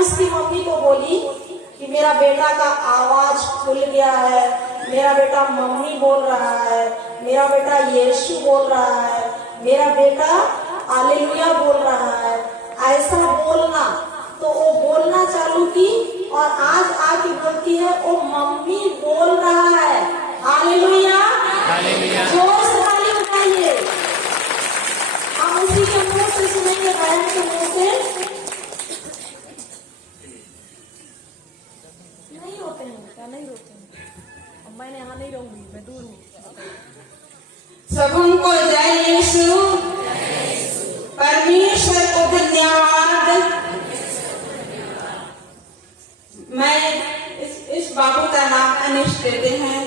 उसकी मम्मी को बोली कि मेरा बेटा का आवाज खुल गया है, मेरा बेटा मम्मी बोल रहा है, मेरा बेटा यीशु बोल रहा है, मेरा बेटा हालेलुया बोल रहा है, ऐसा बोलना। तो वो बोलना चालू की और आज आके बोलती है वो मम्मी बोल रहा है। हालेलुया, जोर से ताली बजाइए। हम उसी के मुंह से सुनेंगे, बहन के मुंह से। नहीं होते हैं क्या? नहीं होते हैं। अब मैं यहाँ नहीं रहूंगी, मैं दूर हूँ। सबों को जय यीशु, परमेश्वर को धन्यवाद। मैं इस बाबू का नाम अनिश देते हैं।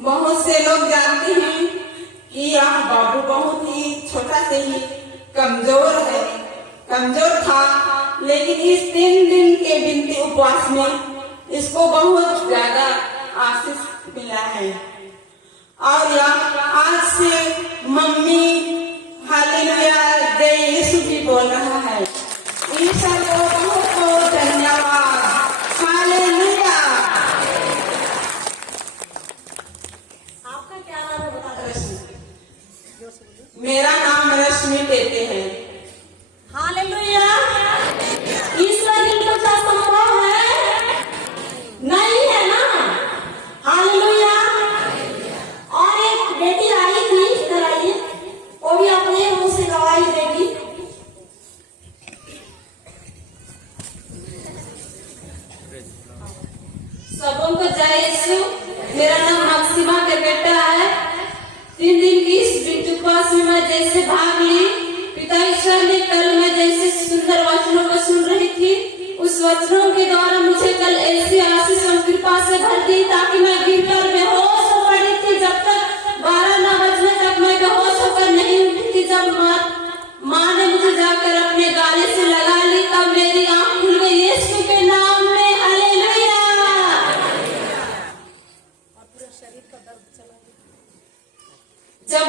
बहुत से लोग जानते हैं कि यह बाबू बहुत ही छोटा से ही कमजोर था, लेकिन इस 3 दिन के बिनती उपवास में इसको बहुत ज्यादा आशीष मिला है। और यह आज से मम्मी हालेलुया जय यीशु भी बोल रहा है। ईश्वर को बहुत बहुत धन्यवाद। हालेलुया। आपका क्या नाम है बता दो। रश्मि। मेरा नाम रश्मि कहते हैं। हालेलुया। ईश्वर के लिए क्या संभव है? नहीं है ना। हालेलुया। और एक बेटी आई थी, इधर आइए, वो भी अपने मुंह से गवाही देगी। सबों को जय यीशु। मेरा नाम मक्सिमा का बेटा है। 3 दिन की इस बिनती उपवास में मैं जैसे भाग ली, पिता ईश्वर ने कल मैं जैसे सुंदर वचनों को सुन रही थी, उस वचनों के द्वारा मुझे कल ऐसी आशीष और कृपा से भर दी ताकि मैं गिरकर बेहोश हो पड़ी थी। जब तक 12 न बजने तक मैं बेहोश होकर नहीं उठी थी। जब माँ ने मुझे जाकर अपने गाले से लगा ली, तब मेरी आंख खुल गई। यीशु के नाम में हालेलुया। और पूरा शरीर का दर्द चला गया। जब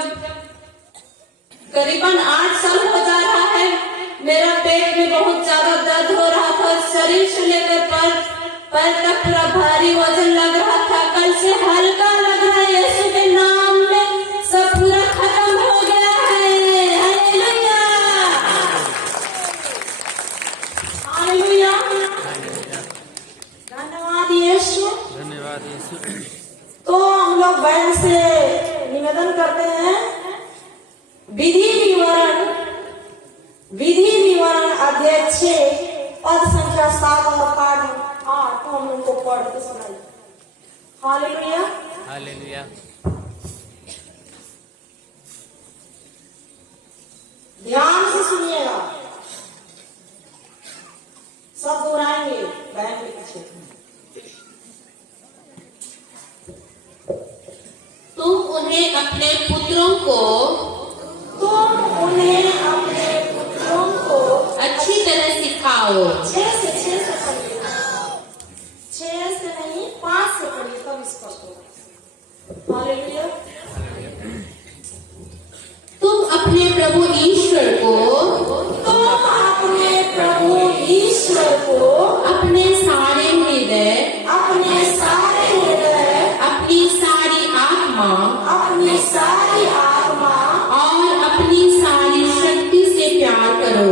करीबन 8 साल हो जा रहा है, मेरा पेट में बहुत ज्यादा दर्द हो रहा था। शरीर से लेकर पैर तक पूरा भारी वजन लग रहा था। कल से हल्का लग रहा है। यीशु के नाम में सब पूरा खत्म हो गया है। Hallelujah, hallelujah. धन्यवाद यीशु। धन्यवाद यीशु। तो हम लोग बहन से निवेदन करते हैं, विधि विवरण अध्याय 6 पद संख्या 7 और पाठ 8 हम उनको पढ़ के सुनाइए। हालेलुया। हालेलुया। ध्यान से सुनिएगा, सब दोहराएंगे बहन के पीछे। तुम उन्हें अपने पुत्रों को अच्छी तरह सिखाओ। 6 से नहीं 5 से पढ़िए, तब स्पष्ट होगा। हालेलुया। तुम अपने प्रभु ईश्वर को अपने सारे हृदय, अपनी सारी आत्मा और अपनी सारी शक्ति से प्यार करो।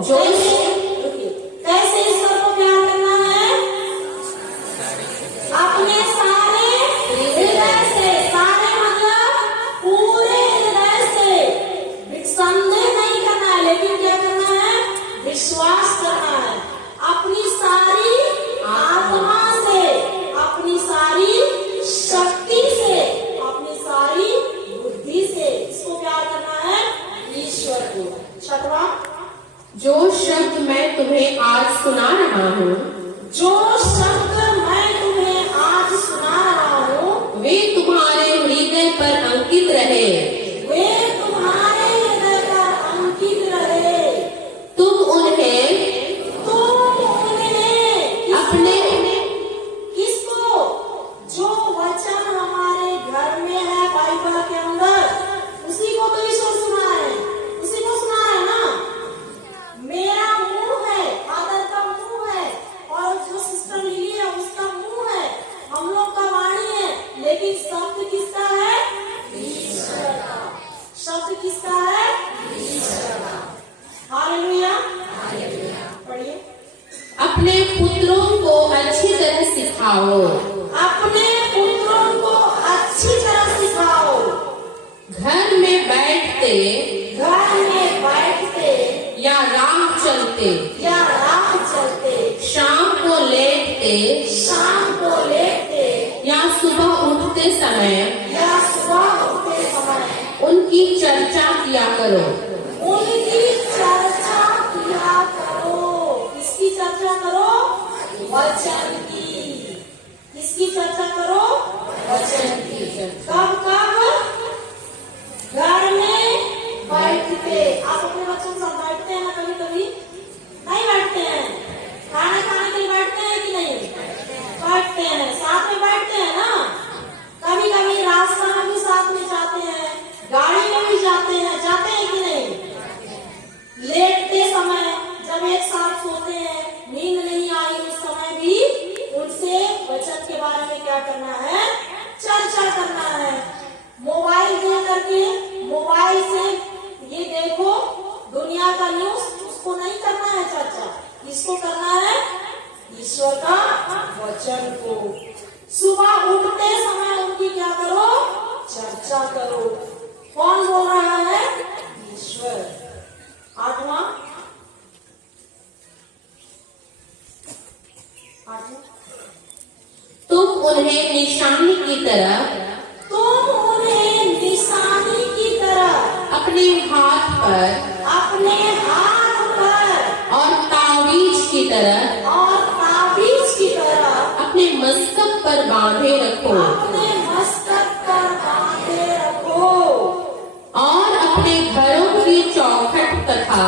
जो कैसे ईश्वर को प्यार करना है? अपने सारे हृदय से। सारे मतलब पूरे हृदय से। संदेह नहीं करना है, लेकिन क्या करना है? विश्वास करना है। अपनी सारी आत्मा से, अपनी सारी शक्ति से, अपनी सारी बुद्धि से इसको प्यार करना है, ईश्वर को। 6वां, जो शब्द मैं तुम्हें आज सुना रहा हूँ, जो शब्द मैं तुम्हें आज सुना रहा हूँ, वे तुम्हारे हृदय पर अंकित रहे। वे तुम्हारे हृदय पर अंकित रहे। तुम उन्हें अपने किसको? जो वचन हमारे घर में है बाइबल के अंदर, उसी को तो ईश्वर सुना है, किसका है? हालेलुया। पढ़िए। अपने पुत्रों को अच्छी तरह सिखाओ, अपने पुत्रों को अच्छी तरह सिखाओ, घर में बैठते या राह चलते, शाम को लेटते या सुबह उठते समय उनकी चर्चा किया करो। उनकी चर्चा किया करो। किसकी चर्चा करो? वचन की। किसकी चर्चा करो? वचन की। कब कब? घर में बैठते। आप अपने बच्चों के साथ बैठते हैं ना? कभी कभी नहीं बैठते हैं? खाना खाने के लिए बैठते हैं कि नहीं? बैठते हैं, साथ में बैठते हैं ना? कभी कभी रास्ता में भी साथ में जाते हैं, गाड़ी में भी जाते हैं कि नहीं? लेटते समय जब एक साथ सोते हैं, नींद नहीं आई उस समय भी उनसे वचन के बारे में क्या करना है? चर्चा करना है। मोबाइल दे करके मोबाइल से ये देखो दुनिया का न्यूज, उसको नहीं करना है चर्चा। इसको करना है ईश्वर का वचन को। सुबह उठते समय उनकी क्या करो? चर्चा करो। कौन बोल रहा है? ईश्वर। 8वां तुम उन्हें निशानी की तरह अपने हाथ पर और तावीज की तरह अपने मस्तक पर बांधे रखो और अपने घरों की चौखट तथा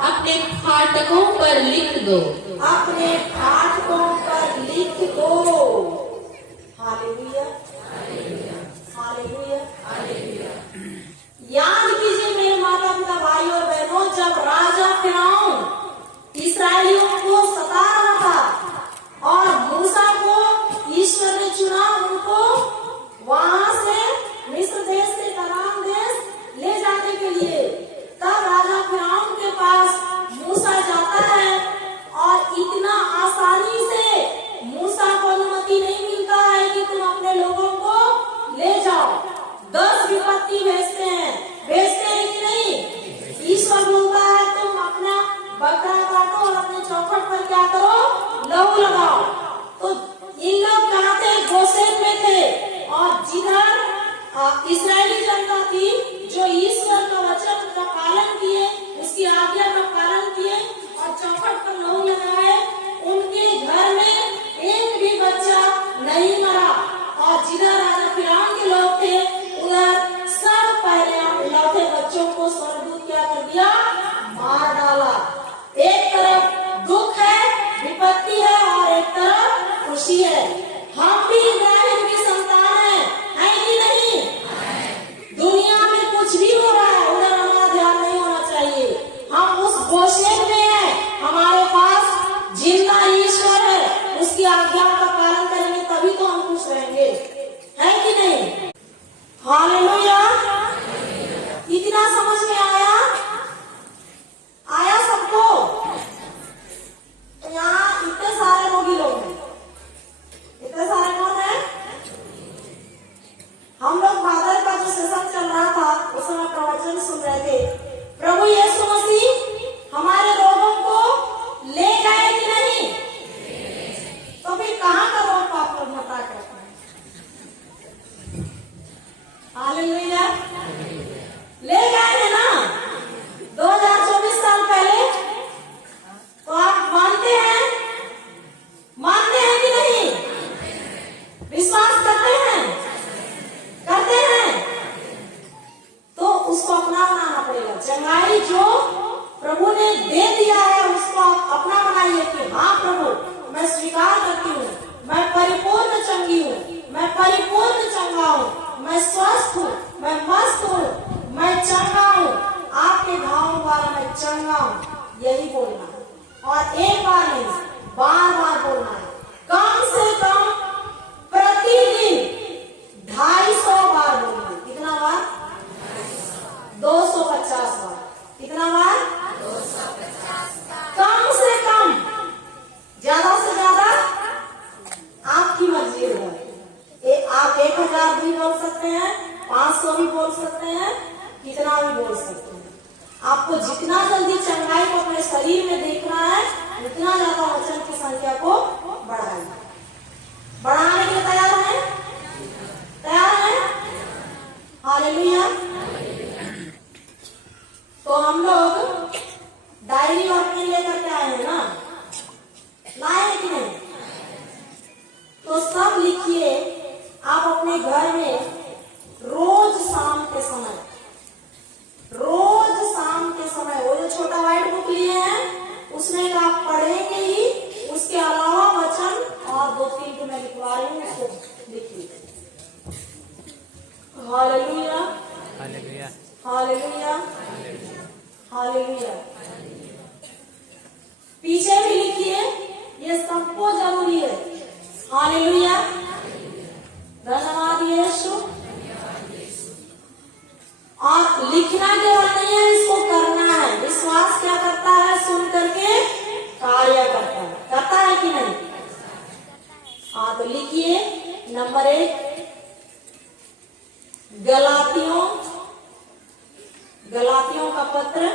अपने फाटकों पर लिख दो। हालेलुया। हालेलुया। याद कीजिए मेरे माता पिता भाई और बहनों, जब राजा फिरौन इस्राएलियों को सता रहा था और मूसा को ईश्वर ने चुना उनको वहां से मिस्र देश से कनान देश ले जाने के लिए, तब राजा फिरौन के पास मूसा जाता है और इतना आसानी से मूसा को अनुमति नहीं मिलता है कि तुम अपने लोगों को ले जाओ। 10 विपत्ति भेजते हैं कि नहीं? ईश्वर बोलता है तुम अपना बकरा काटो और अपने चौखट पर क्या करो? लहू लगाओ। तो इन लोग कहाँ थे? गोशेन में थे। और जिधर इस्राएली जनता थी जो ईश्वर का वचन का पालन किए, उसकी आज्ञा का पालन किए और चौखट पर लहू लगाए, उनके घर में एक भी बच्चा नहीं मरा। और जिधर राजा फिरौन के लोग थे उधर सब पहले लौटे बच्चों को स्वर्गदूत क्या कर दिया? मार डाला। एक तरफ दुख है, विपत्ति है और एक तरफ खुशी है। हम भी इब्राहिम की संतान है कि नहीं? दुनिया में कुछ भी हो रहा है उधर हमारा ध्यान नहीं होना चाहिए। हम उस गोशेन में है, हमारे पास जिंदा ईश्वर है, उसकी आज्ञाओं का पालन करेंगे तभी तो हम खुश रहेंगे, है कि नहीं? हालेलुया। इतना समझ में आया सबको? तो यहाँ इतने सारे रोगी लोग हैं। इतने सारे कौन है? हम लोग फादर का जो सेशन चल रहा था उस समय प्रवचन सुन रहे थे। प्रभु यीशु मसीह हमारे रोगों को ले गए कि नहीं? तो फिर कहाँ का रोग पाप लोग हटा कर? हालेलुया। ले गए थे ना 2024 साल पहले। तो आप मानते हैं कि नहीं? विश्वास करते हैं तो उसको अपना बनाना पड़ेगा। चंगाई जो प्रभु ने दे दिया है उसको आप अपना बनाइए कि हाँ प्रभु मैं स्वीकार करती हूँ, मैं परिपूर्ण चंगी हूँ, मैं परिपूर्ण चंगा हूँ, मैं स्वस्थ हूँ, मैं मस्त हूँ, मैं चंगा हूँ, आपके घावों द्वारा मैं चंगा हूँ। यही बोलना है और एक बार नहीं बार बार बोलना है। कम से कम प्रतिदिन 250 बार 500 भी बोल सकते हैं, कितना भी बोल सकते हैं। आपको जितना जल्दी चंगाई को अपने शरीर में देखना है, उतना ज्यादा वचन की संख्या को बढ़ाइए। बढ़ाने के लिए तैयार हैं? तैयार हैं? हालेलुया। तो हम लोग डायरी और पेन लेकर के आए हैं ना, लाए हैं कि नहीं? तो सब लिखिए आप अपने घर में रोज शाम के समय, रोज शाम के समय वो जो छोटा व्हाइट बुक लिए हैं उसमें आप पढ़ेंगे ही, उसके अलावा वचन और 2-3 जो मैं लिखवा रही हूँ उसको लिखिए। Hallelujah, hallelujah, hallelujah, hallelujah. पीछे भी लिखिए, ये सबको जरूरी है। हालेलुया, धन्यवाद यीशु। और लिखना केवल नहीं है, इसको करना है। विश्वास क्या करता है? सुन करके कार्य करता है। करता है कि नहीं? हाँ, तो लिखिए नंबर 1 गलातियों का पत्र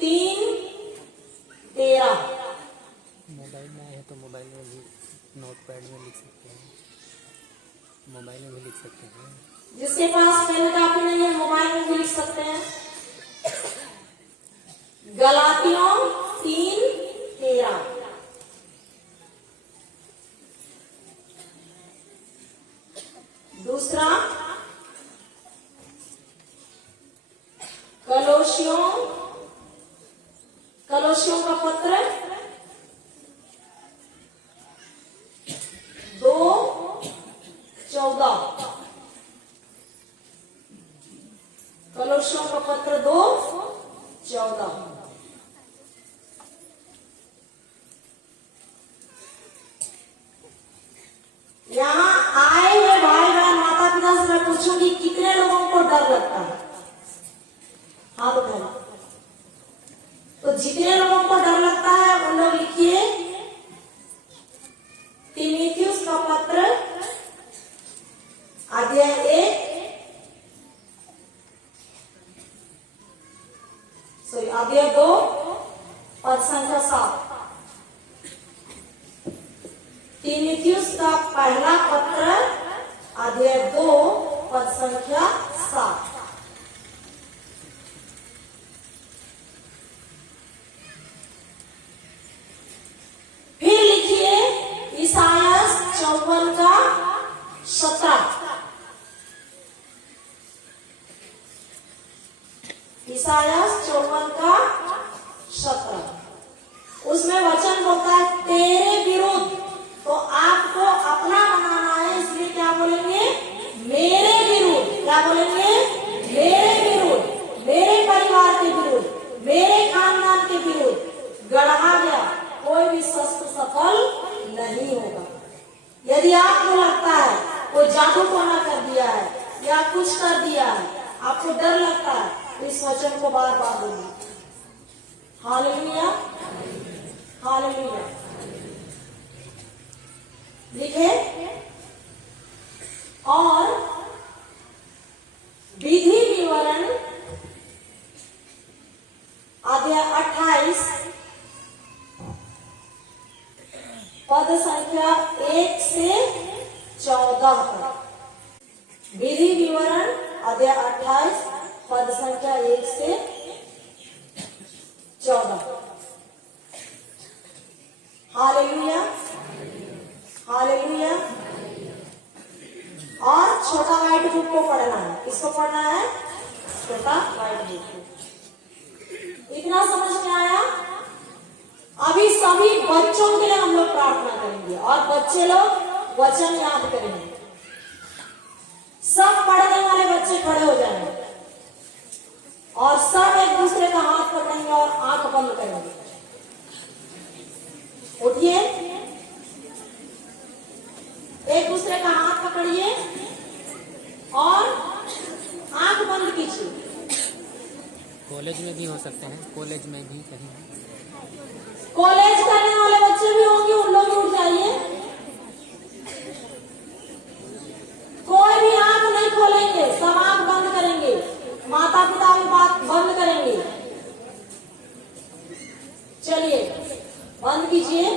3:13। मोबाइल में है तो मोबाइल में भी नोटपैड में लिख सकते हैं, मोबाइल में भी लिख सकते हैं। जिसके पास पेन कापी नहीं है मोबाइल में भी लिख सकते हैं। गलातियों 3:13। दूसरा कलोसियों का पत्र 2:14। कलोसियों का पत्र 2:14। यहाँ आए हुए भाई बहन माता पिता से मैं पूछूंगी कितने लोगों को डर लगता है? हाँ बताइए। तो जितने लोगों को डर लगता है उन लोग लिखिए तीमुथियुस का पत्र अध्याय 2 पद संख्या 7। तीमुथियुस का पहला पत्र अध्याय 2 पद संख्या 7। फिर लिखिए ईसाया 54 का 17। ईसाया 54 का 17। उसमें वचन बोलता है तेरे विरुद्ध। तो आपको अपना बनाना है, इसलिए क्या बोलेंगे? मेरे विरुद्ध। क्या बोलेंगे? मेरे विरुद्ध, मेरे परिवार के विरुद्ध, मेरे खानदान के विरुद्ध गढ़ा गया कोई भी शस्त्र सफल नहीं होगा। यदि आपको लगता है कोई जादू टोना कर दिया है या कुछ कर दिया है, आपको डर लगता है, तो इस वचन को बार बार बोलिए। Hallelujah, hallelujah. लिखे और विधि विवरण अध्याय 28 पद संख्या 1 से 14 तक। विधि विवरण अध्याय 28 पद संख्या 1 से 14। Hallelujah, hallelujah. और छोटा व्हाइट बुक को पढ़ना है। किसको पढ़ना है? छोटा व्हाइट बुक को। इतना समझ में आया? अभी सभी बच्चों के लिए हम लोग प्रार्थना करेंगे और बच्चे लोग वचन याद करेंगे। सब पढ़ने वाले बच्चे खड़े हो जाएंगे और सब एक दूसरे का हाथ पकड़ेंगे और आंख बंद करेंगे। उठिए, एक दूसरे का हाथ पकड़िए और आंख बंद कीजिए। कॉलेज में भी हो सकते हैं, कॉलेज में भी कहीं। कॉलेज करने वाले बच्चे भी होंगे, उन लोग भी उठ जाइए। माता पिता की बात बंद करेंगे। चलिए बंद कीजिए,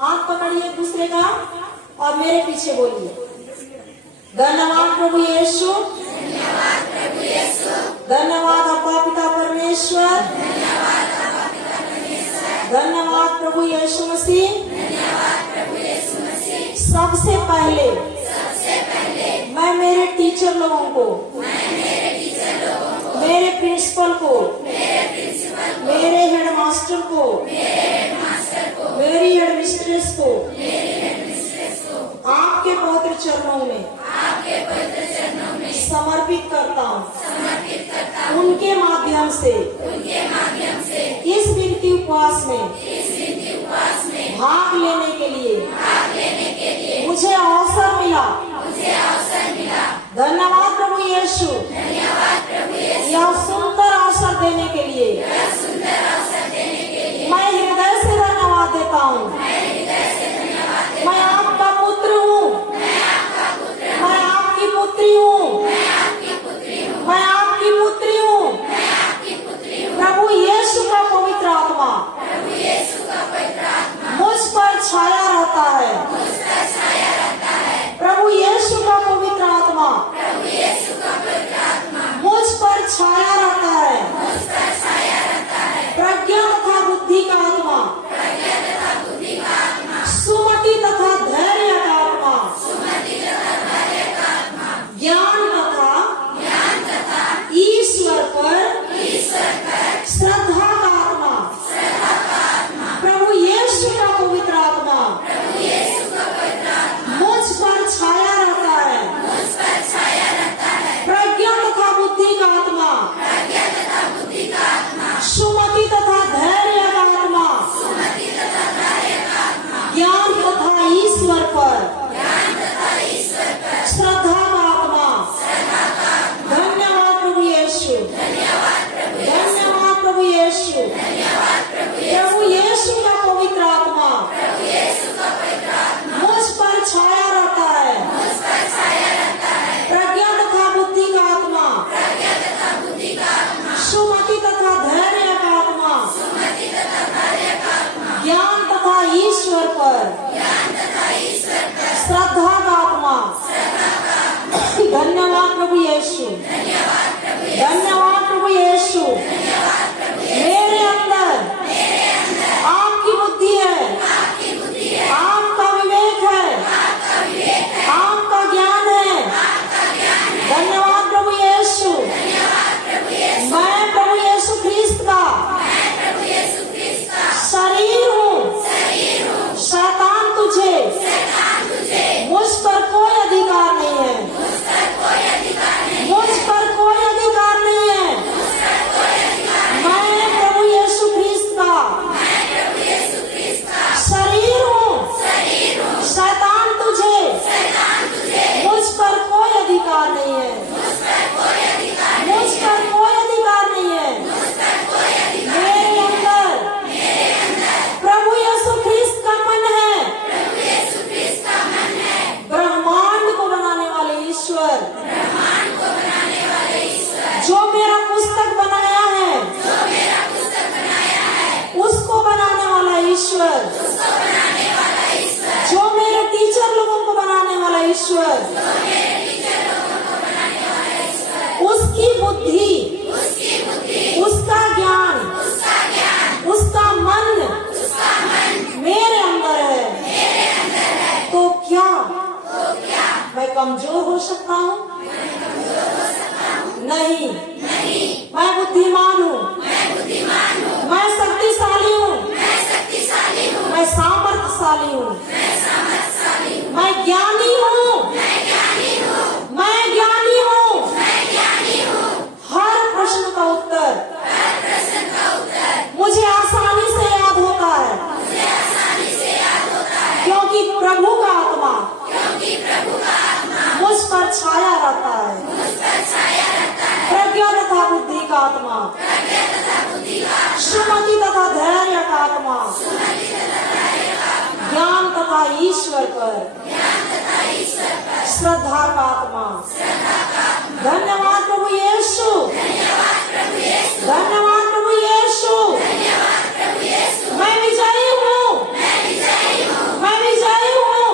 हाथ पकड़िए दूसरे का और मेरे पीछे बोलिए, धन्यवाद प्रभु यीशु, धन्यवाद अब्बा पिता परमेश्वर, धन्यवाद प्रभु यीशु मसीह। सबसे पहले मैं मेरे टीचर लोगों को, मेरे प्रिंसिपल को, मेरे हेडमास्टर को, मेरी हेडमिस्ट्रेस को आपके पवित्र चरणों में समर्पित करता हूँ। उनके माध्यम से इस विनती उपवास में भाग लेने के लिए मुझे अवसर मिला। धन्यवाद प्रभु यीशु, यह सुंदर अवसर देने के लिए मैं हृदय से धन्यवाद देता हूँ। मैं आपका पुत्र हूँ, मैं आपकी पुत्री हूँ, मैं आपकी पुत्री हूँ। प्रभु यीशु का पवित्र आत्मा मुझ पर छाया रहता है। प्रभु यीशु का पवित्र आत्मा मुझ पर छाया रहता है। प्रज्ञा तथा बुद्धि का आत्मा, सुमति तथा धैर्य का आत्मा, ज्ञान तथा ईश्वर पर श्रद्धा का आत्मा, प्रभु यीशु का पवित्र आत्मा मुझ पर छाया रहता है। प्रज्ञा तथा बुद्धि का आत्मा, सुमति तथा धैर्य का आत्मा, ज्ञान तथा ईश्वर पर श्रद्धा का आत्मा। धन्यवाद प्रभु यीशु, धन्यवाद प्रभु यीशु। प्रभु यीशु का पवित्र आत्मा मुझ पर छाया रहता है। प्रज्ञा तथा बुद्धि का आत्मा, सुमति तथा धैर्य का आत्मा, ज्ञान तथा ईश्वर पर श्रद्धा का आत्मा। धन्यवाद प्रभु यीशु, धन्यवाद प्रभु यीशु। मेरे अंदर आपकी बुद्धि है, आपका विवेक है, आपका ज्ञान है। धन्यवाद प्रभु यीशु। मैं प्रभु यीशु ख्रिस्त का शरीर हूँ। शैतान तुझे मुझ पर कोई अधिकार नहीं है, मुझ पर कोई अधिकार नहीं है। मैं प्रभु यीशु ख्रिस्त का शरीर हूँ। शैतान तुझे मुझ पर कोई अधिकार नहीं है, मुझ पर कोई अधिकार नहीं है। मेरे अंदर प्रभु यीशु ख्रिस्त का मन है। ब्रह्मांड को बनाने वाले ईश्वर, जो मेरा पुस्तक बनाया है, उसको बनाने वाला ईश्वर, जो मेरे टीचर लोगों को बनाने वाला ईश्वर, उसकी बुद्धि, उसका ज्ञान, उसका मन मेरे अंदर है। तो क्या मैं कमजोर हो सकता हूँ? नहीं, मैं बुद्धिमान हूँ, मैं शक्तिशाली हूँ, मैं सामर्थ्यशाली हूँ, मैं ज्ञानी हूँ, मैं ज्ञानी हूँ। हर प्रश्न का उत्तर मुझे आसानी से याद होता है, क्योंकि प्रभु का आत्मा मुझ पर छाया रहता है। प्रज्ञा तथा बुद्धि का आत्मा, सुमति तथा धैर्य का आत्मा, ज्ञान तथा ईश्वर पर श्रद्धा का आत्मा। धन्यवाद प्रभु यीशु, धन्यवाद प्रभु यीशु। मैं विजयी हूँ, मैं विजयी हूँ,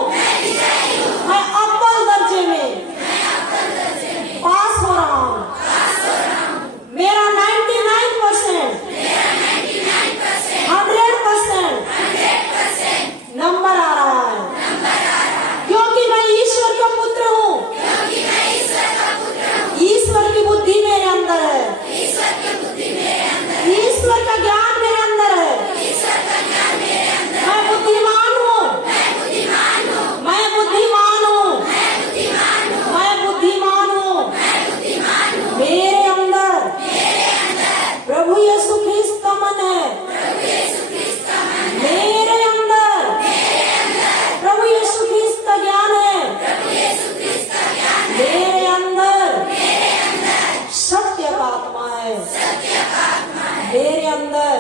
मैं अव्वल दर्जे में पास हो रहा हूँ। मेरा 99%, 100% नंबर आ रहा है, क्योंकि मैं ईश्वर का पुत्र हूँ। ईश्वर की बुद्धि मेरे अंदर है, ईश्वर का ज्ञान मेरे अंदर है। मैं बुद्धिमान हूँ, मैं बुद्धिमान हूँ, मैं बुद्धिमान हूँ। मेरे अंदर प्रभु यीशु ख्रिस्त का मन है। मेरे अंदर प्रभु यीशु ख्रिस्त का ज्ञान है। मेरे अंदर सत्य का आत्मा है। मेरे अंदर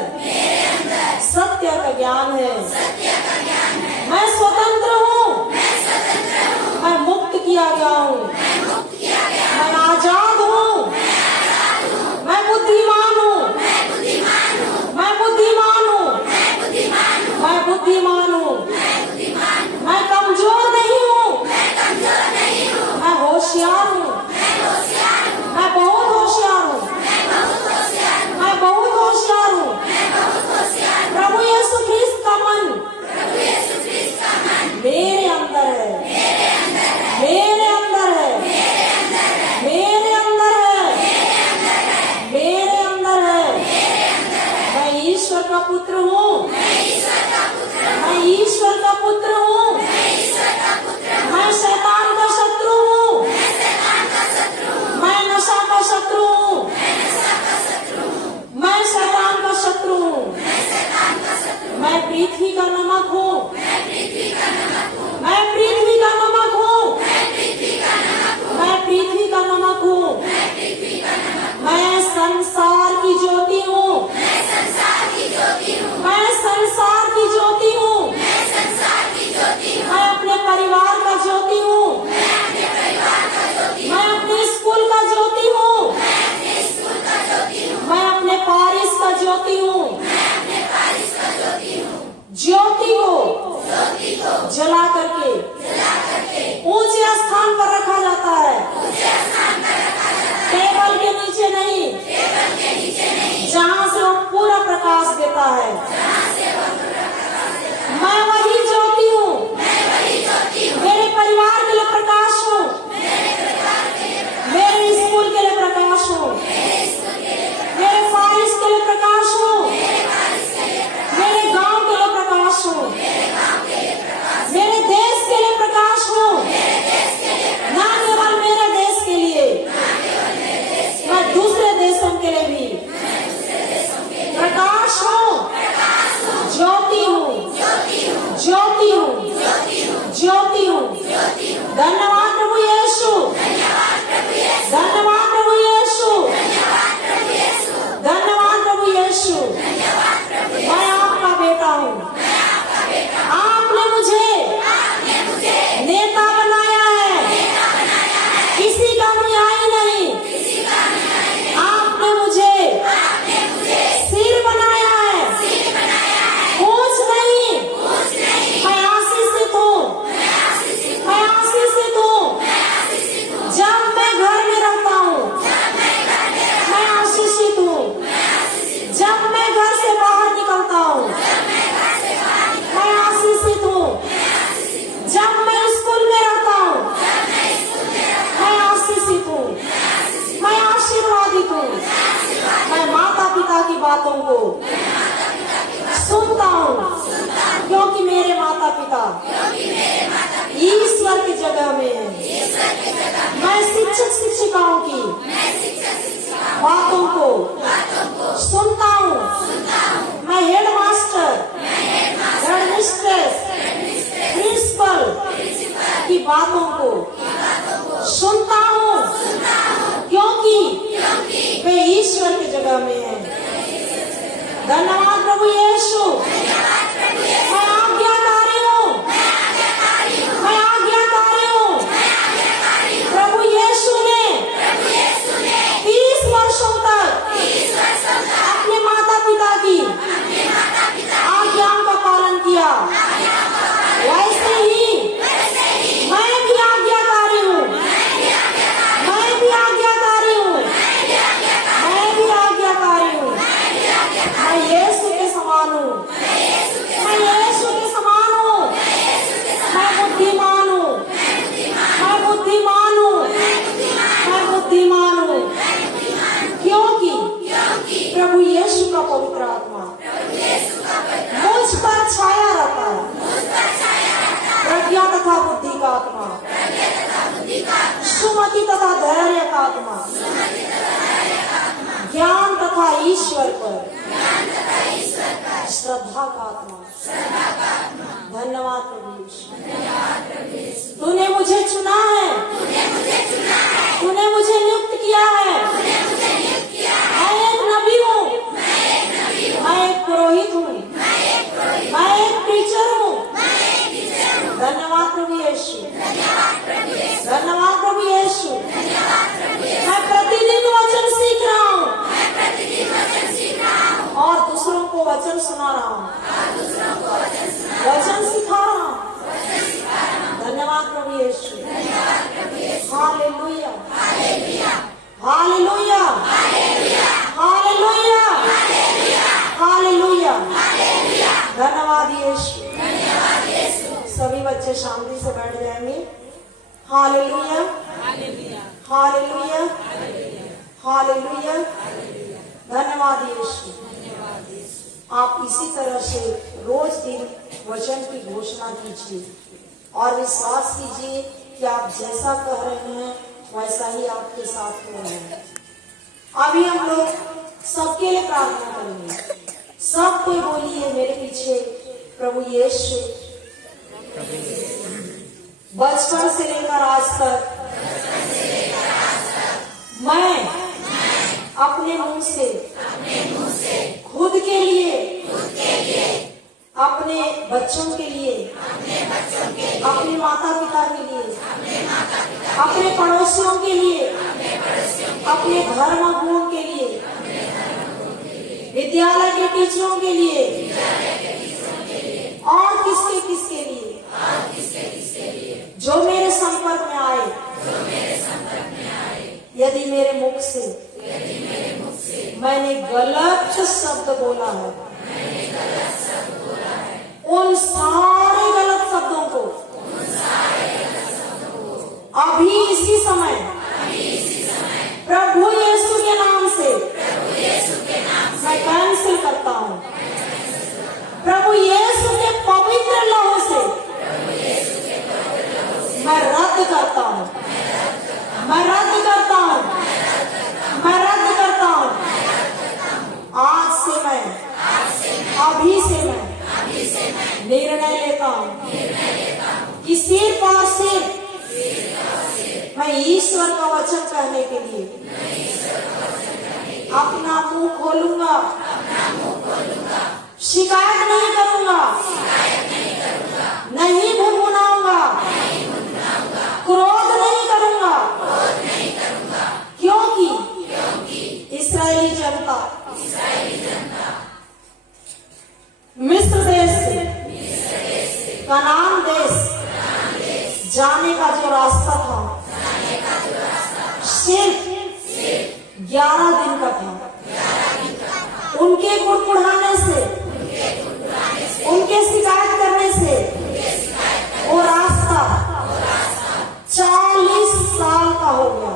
सत्य का ज्ञान है। मैं स्वतंत्र हूँ, मैं मुक्त किया गया हूँ, मैं आजाद हूँ, मैं बुद्धिमान हूँ, मैं बुद्धिमान हूँ, मैं बुद्धिमान हूँ। मैं कमजोर नहीं हूँ, मैं होशियार हूँ, मैं बहुत होशियार हूँ, मैं बहुत होशियार हूँ। प्रभु यीशु ख्रिस्त का मन मेरे अंदर है, मेरे अंदर है, मेरे अंदर है, मेरे अंदर है। मैं ईश्वर का पुत्र हूँ, मैं ईश्वर का पुत्र हूँ। मैं शैतान का शत्रु हूँ, मैं नशा का शत्रु हूँ, मैं शैतान का शत्रु हूँ। मैं पृथ्वी का नमक हूँ, मैं पृथ्वी का नमक हूँ, मैं पृथ्वी का नमक हूँ। मैं संसार की ज्योति हूँ, मैं संसार की ज्योति हूँ। मैं अपने परिवार का ज्योति हूँ, मैं अपने स्कूल का ज्योति हूँ, मैं अपने पारिस का ज्योति हूँ। ज्योति को जला करके ऊंचे स्थान पर रखा जाता है, टेबल के नीचे नहीं, जहाँ से वो पूरा प्रकाश देता है। मैं वही ज्योति हूँ, मेरे परिवार के लिए प्रकाश हूँ, मेरे स्कूल के लिए प्रकाश हूँ, मेरे फारिस के लिए प्रकाश हूँ, मेरे गांव के लिए प्रकाश हूँ, मेरे देश के लिए प्रकाश हूँ। ना केवल मेरे देश के लिए, मैं दूसरे देशों के लिए भी प्रकाश हूँ, ज्योति हूँ, ज्योति हूँ, ज्योति हूँ। धन्यवाद प्रभु यीशु, धन्यवाद प्रभु यीशु, धन्यवाद प्रभु यीशु। मैं आपका बेटा हूँ, आपने मुझे नेता बनाया है, किसी का अनुयायी नहीं। आपने मुझे सिर बनाया है, पूंछ नहीं। मैं आशीषित हूँ, मैं आशीषित हूँ। जब मैं घर में रहता हूँ, मैं आशीषित हूँ। जब मैं घर से बाहर निकलता हूँ, मैं आशीषित हूँ। जब मैं स्कूल में रहता हूँ, मैं आशीषित हूँ, मैं आशीर्वादित हूँ। मैं माता पिता की बातों को सुनता हूँ, क्योंकि मेरे माता पिता ईश्वर की जगह में है। मैं शिक्षक शिक्षिकाओं की बातों को सुनता हूँ। मैं head master, head mistress, principal की बातों को सुनता हूँ, क्योंकि वे ईश्वर की जगह में है। धन्यवाद प्रभु यीशु। मैं आज्ञाकारी हूँ, मैं आज्ञाकारी हूँ। प्रभु यीशु ने आत्मा, सुमति तथा धैर्य का आत्मा, ज्ञान तथा ईश्वर पर श्रद्धा का आत्मा। धन्यवाद प्रभु यीशु। तूने मुझे चुना है, तूने मुझे नियुक्त किया है। मैं एक नबी हूँ, मैं एक पुरोहित हूँ, मैं एक प्रीचर हूँ। धन्यवाद प्रभु यीशु, धन्यवाद प्रभु यीशु। मैं प्रतिदिन वचन सीख रहा हूँ और दूसरों को वचन सुना रहा हूँ, वचन सिखा रहा हूँ। धन्यवाद प्रभु Yeshu. Hallelujah, hallelujah, hallelujah, hallelujah. धन्यवाद यीशु। सभी बच्चे शांति से बैठ जाएंगे। Hallelujah, hallelujah, hallelujah. धन्यवाद यीशु। आप इसी तरह से रोज दिन वचन की घोषणा कीजिए और विश्वास कीजिए कि आप जैसा कह रहे हैं वैसा ही आपके साथ हो रहा है। अभी हम लोग सबके लिए प्रार्थना करेंगे। सब कोई बोलिए मेरे पीछे, प्रभु यीशु बचपन से लेकर आज तक मैं अपने मुंह से खुद के लिए, अपने बच्चों के लिए, अपने माता पिता के लिए, अपने पड़ोसियों के लिए, अपने धर्मगुरुओं के लिए, विद्यालय के टीचरों के लिए और किसके किसके लिए जो मेरे संपर्क में आए, यदि मेरे मुख से मैंने गलत शब्द बोला है, उन सारे गलत शब्दों को अभी इसी समय प्रभु यीशु के नाम से मैं कैंसिल करता हूँ। प्रभु यीशु के पवित्र लहू से मैं रद्द करता हूँ, मैं रद्द करता हूँ, मैं रद्द करता हूँ। आज से मैं, अभी से मैं निर्णय लेता हूँ कि सिर्फ और सिर्फ मैं ईश्वर का वचन कहने के लिए अपना मुंह खोलूंगा, शिकायत नहीं करूंगा, नहीं भुनभुनाऊंगा, क्रोध नहीं करूंगा, क्योंकि इस्राएली जनता मिस्र देश से कनान देश जाने का जो रास्ता था सिर्फ 11 दिन का था। उनके कुड़कुड़ाने से, उनके शिकायत करने से वो रास्ता 40 साल का हो गया।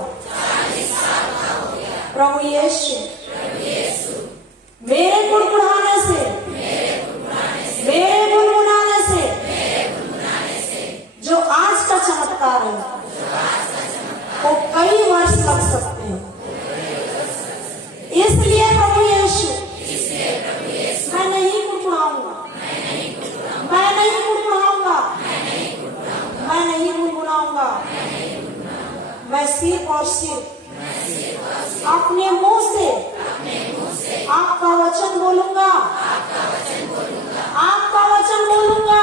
प्रभु यीशु मेरे कुड़कुड़ाने से, मेरे गुनगुनाने से जो आज का चमत्कार है वो कई वर्ष लग सकते हैं। इसलिए प्रभु यीशु मैं नहीं गुनगुनाऊंगा, मैं नहीं गुनगुनाऊंगा, मैं नहीं गुनगुनाऊंगा। मैं सिर्फ और सिर्फ अपने मुंह से आपका वचन बोलूंगा, आपका वचन बोलूंगा,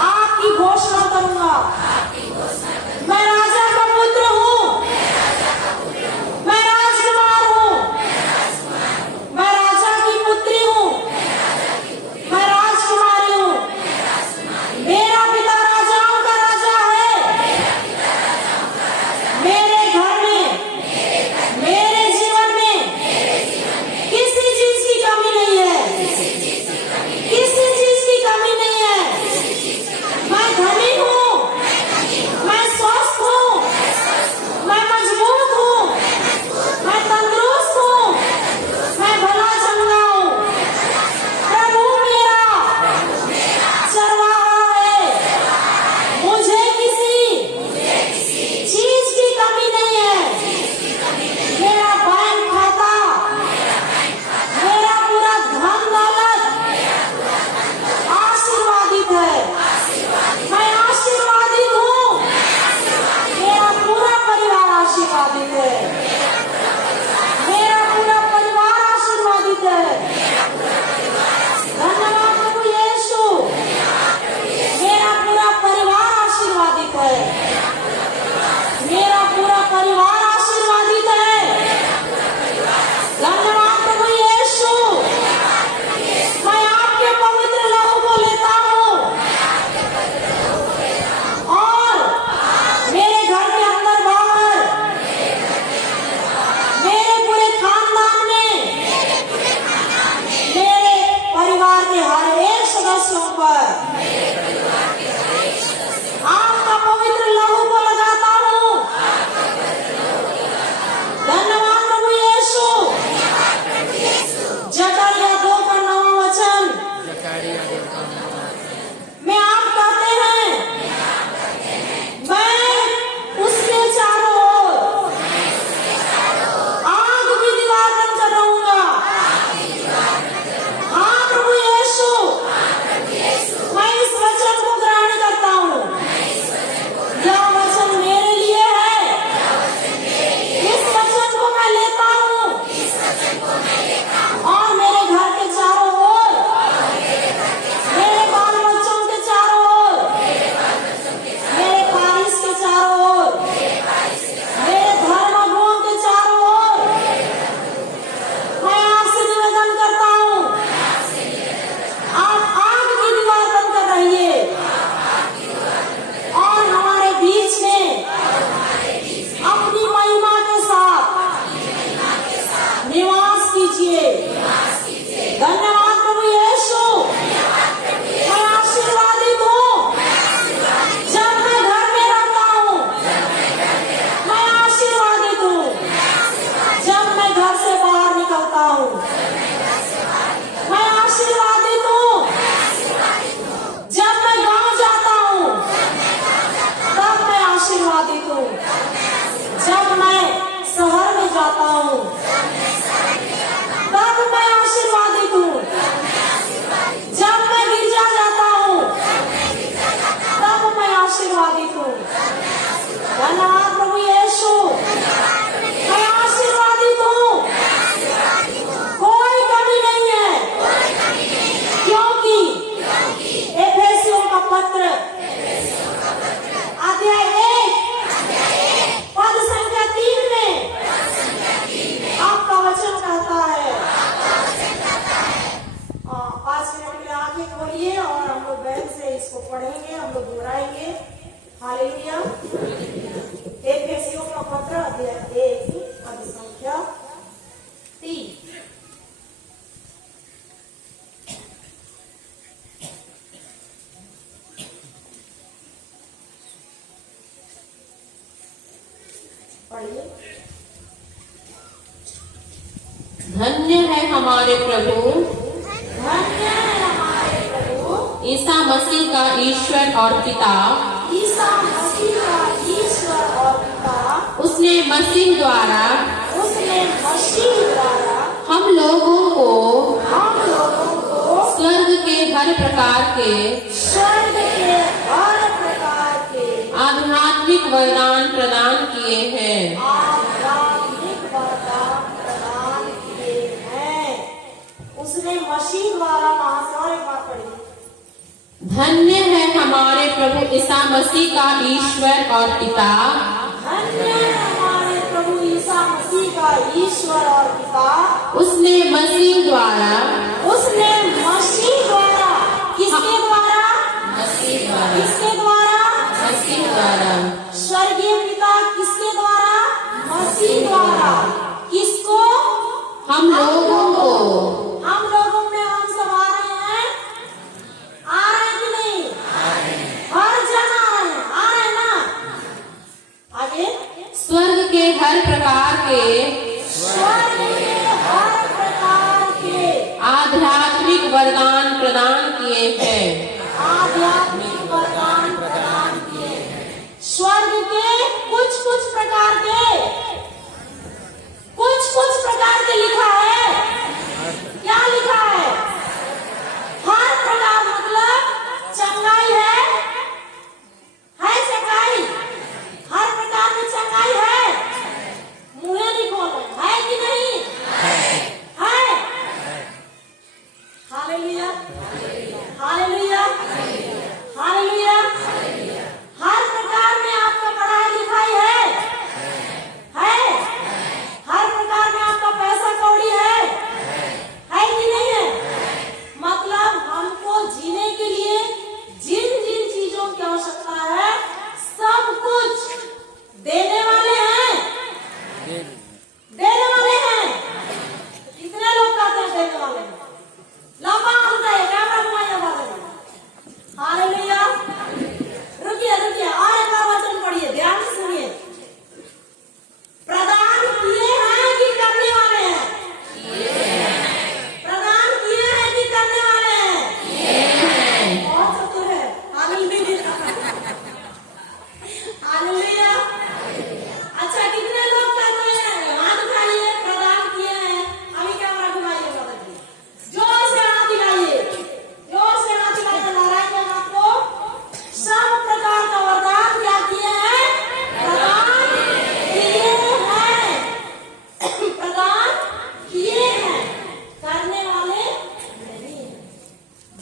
आपकी घोषणा करूंगा। मैं राजा का पुत्र हूँ, मैं राजकुमार हूँ, मैं राजा की पुत्री हूँ, मैं राजकुमारी हूँ। मेरा पिता राजाओं का राजा है। मेरे घर में, मेरे जीवन में किसी चीज की कमी नहीं है, किसी चीज की कमी नहीं है। मैं धनी हूँ, हालेलुया। एफेसियों का पत्र अध्याय 1 पद संख्या 3। पढ़िए। धन्य है हमारे प्रभु धन्य है हमारे प्रभु ईसा मसीह का ईश्वर और पिता। ईसा मसीह का ईश्वर और पिता। उसने मसीह द्वारा हम लोगों को स्वर्ग के हर प्रकार के आध्यात्मिक वरदान प्रदान किए हैं। उसने मसीह द्वारा महासारे बात पढ़ी। धन्य है हमारे प्रभु ईसा मसीह का ईश्वर और पिता। धन्य है हमारे प्रभु ईसा मसीह का ईश्वर और पिता। उसने मसीह द्वारा किसके द्वारा? मसीह द्वारा किसके द्वारा? मसीह द्वारा स्वर्गीय पिता किसके द्वारा? मसीह द्वारा। किसको? हम लोगों को। हम लोगों में हम सब आ रहे हैं? आ रहे हैं कि नहीं? हर जन आ रहे हैं ना? आगे स्वर्ग के हर प्रकार के आध्यात्मिक वरदान प्रदान किए हैं। आध्यात्मिक वरदान प्रदान किए हैं। स्वर्ग के कुछ प्रकार के लिखा है। क्या लिखा है? हर प्रकार मतलब चंगाई है चंगाई। हर प्रकार की चंगाई है। मुंह नहीं खोल है कि नहीं? है। Hallelujah hallelujah hallelujah. हर प्रकार में आपका पढ़ाई लिखाई है। हर प्रकार में आपका पैसा कौड़ी है कि नहीं है? मतलब हमको जीने के लिए जिन जिन चीजों की आवश्यकता है सब कुछ देने वाले हैं। कितने लोग कहते हैं देने वाले हैं? लंबा होता है कैमरा घुमाइए बाबा। हालेलुया। रुकिए और एक बार वचन पढ़िए, ध्यान से सुनिए। प्रदान किए हैं कि करने वाले हैं? प्रदान किए हैं कि करने वाले हैं? बहुत चतुर है। Hallelujah hallelujah. अच्छा, कितने लोग कहते हैं? हाथ उठाइए, प्रदान किए हैं। अभी कैमरा घुमाइए बाबा जी। जोर से हाथ हिलाइए, नारायण बाबा को सब प्रकार का वरदान क्या किए हैं? प्रदान किए हैं। प्रदान किए हैं, करने वाले नहीं हैं।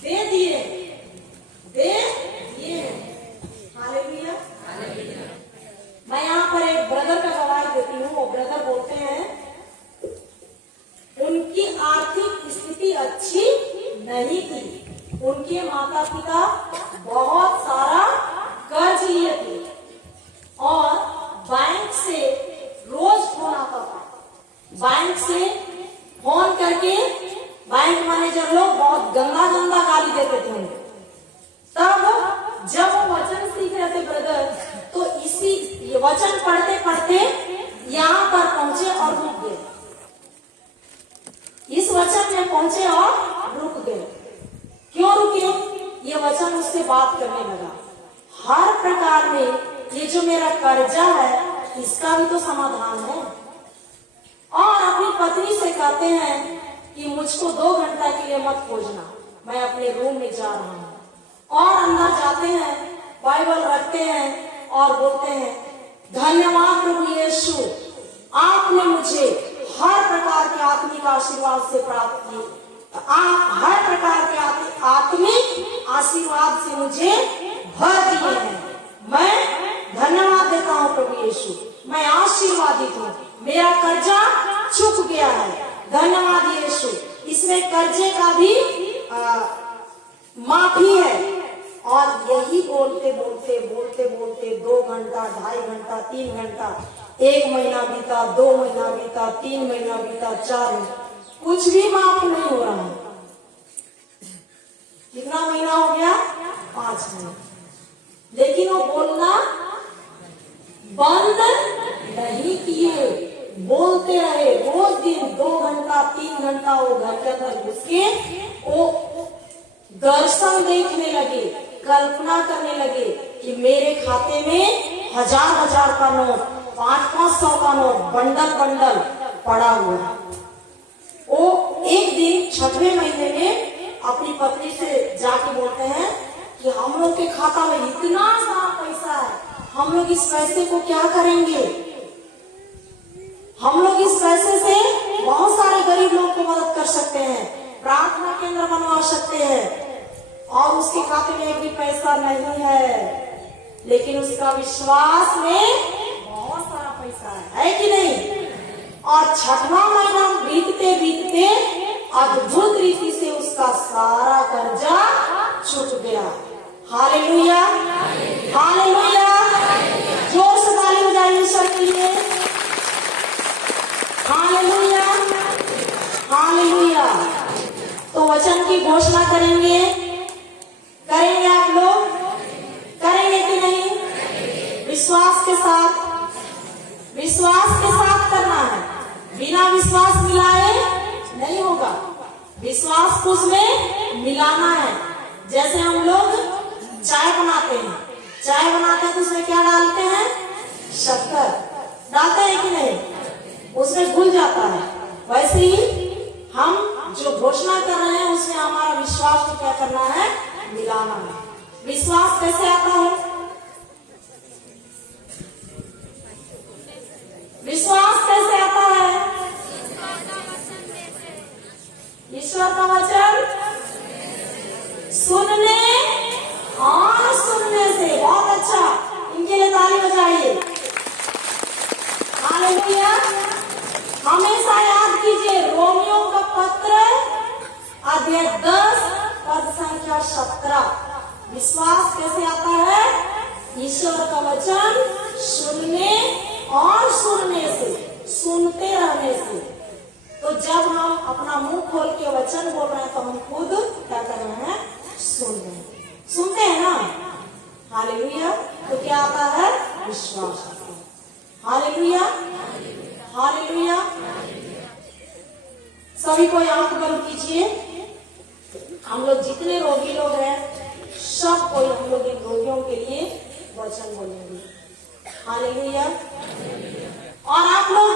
दे दिए हालेलुया। मैं यहाँ पर एक ब्रदर का गवाही देती हूँ। वो ब्रदर बोलते हैं उनकी आर्थिक स्थिति अच्छी नहीं थी। उनके माता पिता बहुत सारा कर्ज लिए थे और बैंक से रोज फोन आता था। बैंक से फोन करके बैंक मैनेजर लोग बहुत गंदा गाली देते थे उनको। तब जब वो वचन सीख रहे थे ब्रदर, तो इसी वचन पढ़ते यहाँ पर पहुंचे और रुक गए। इस वचन में पहुंचे और रुक गए। क्यों रुके? ये वचन उससे बात करने लगा। हर प्रकार में ये जो मेरा कर्जा है इसका भी तो समाधान है। और अपनी पत्नी से कहते हैं कि मुझको 2 घंटा के लिए मत खोजना, मैं अपने रूम में जा रहा हूँ। और अंदर जाते हैं, बाइबल रखते हैं और बोलते हैं, धन्यवाद प्रभु यीशु, आपने मुझे हर प्रकार के आत्मिक आशीर्वाद से प्राप्त किए। आप हर प्रकार के आत्मिक आशीर्वाद से मुझे भर दिए हैं। मैं धन्यवाद देता हूँ प्रभु यीशु, मैं आशीर्वादित हूँ। मेरा कर्जा चुक गया है। धन्यवाद यीशु। इसमें कर्जे का भी माफी है। और यही बोलते बोलते बोलते बोलते 2 घंटा, 2.5 घंटा, 3 घंटा, 1 महीना बीता, 2 महीना बीता, 3 महीना बीता, 4 महीना, कुछ भी माफ नहीं हो रहा है। कितना महीना हो गया? 5 महीना। लेकिन वो बोलना बंद नहीं किए, बोलते रहे। रोज दिन 2 घंटा, 3 घंटा वो घर के अंदर घुस के वो दर्शन देखने लगे, कल्पना करने लगे कि मेरे खाते में 1000-1000 का नोट, 500-500 का नोट बंडल बंडल पड़ा हुआ है। वो एक दिन 6वें महीने में अपनी पत्नी से जाके बोलते हैं कि हम लोग के खाता में इतना सारा पैसा है, हम लोग इस पैसे को क्या करेंगे? हम लोग इस पैसे से बहुत सारे गरीब लोगों को मदद कर सकते हैं, प्रार्थना केंद्र बनवा सकते हैं। और उसके खाते में एक भी पैसा नहीं है, लेकिन उसका विश्वास में बहुत सारा पैसा है कि नहीं? और 6वां महीना बीतते बीतते अद्भुत रीति से उसका सारा कर्जा छूट गया। Hallelujah, hallelujah. जोर से ताली बजाइए ईश्वर के लिए। Hallelujah, hallelujah. तो वचन की घोषणा करेंगे, करेंगे आप लोग? करेंगे कि नहीं? विश्वास के साथ, विश्वास के साथ करना है। बिना विश्वास मिलाए नहीं होगा, विश्वास को उसमें मिलाना है। जैसे हम लोग चाय बनाते हैं, चाय बनाते हैं तो उसमें क्या डालते हैं? शक्कर डालते हैं कि नहीं? उसमें घुल जाता है। वैसे ही हम जो घोषणा कर रहे हैं उसमें हमारा विश्वास को क्या करना है? मिलाना है। विश्वास कैसे आता है? विश्वास कैसे आता है? ईश्वर का वचन सुनने और सुनने से। बहुत अच्छा, इनके लिए ताली बजाइए। हालेलुया। हमेशा याद कीजिए रोमियो का पत्र अध्याय 10 पद संख्या 17। विश्वास कैसे आता है? ईश्वर का वचन सुनने और सुनने से, सुनते रहने से। तो जब हम अपना मुंह खोल के वचन बोल रहे हैं तो हम खुद क्या कर रहे हैं? सुन रहे हैं। सुनते हैं ना? हालेलुया। तो क्या आता है? विश्वास आता है। Hallelujah, hallelujah. सभी को आंख बंद कीजिए। हम लोग जितने रोगी लोग हैं सब कोई हम लोग इन रोगियों के लिए वचन बोलेंगे। हालेलुया। और आप लोग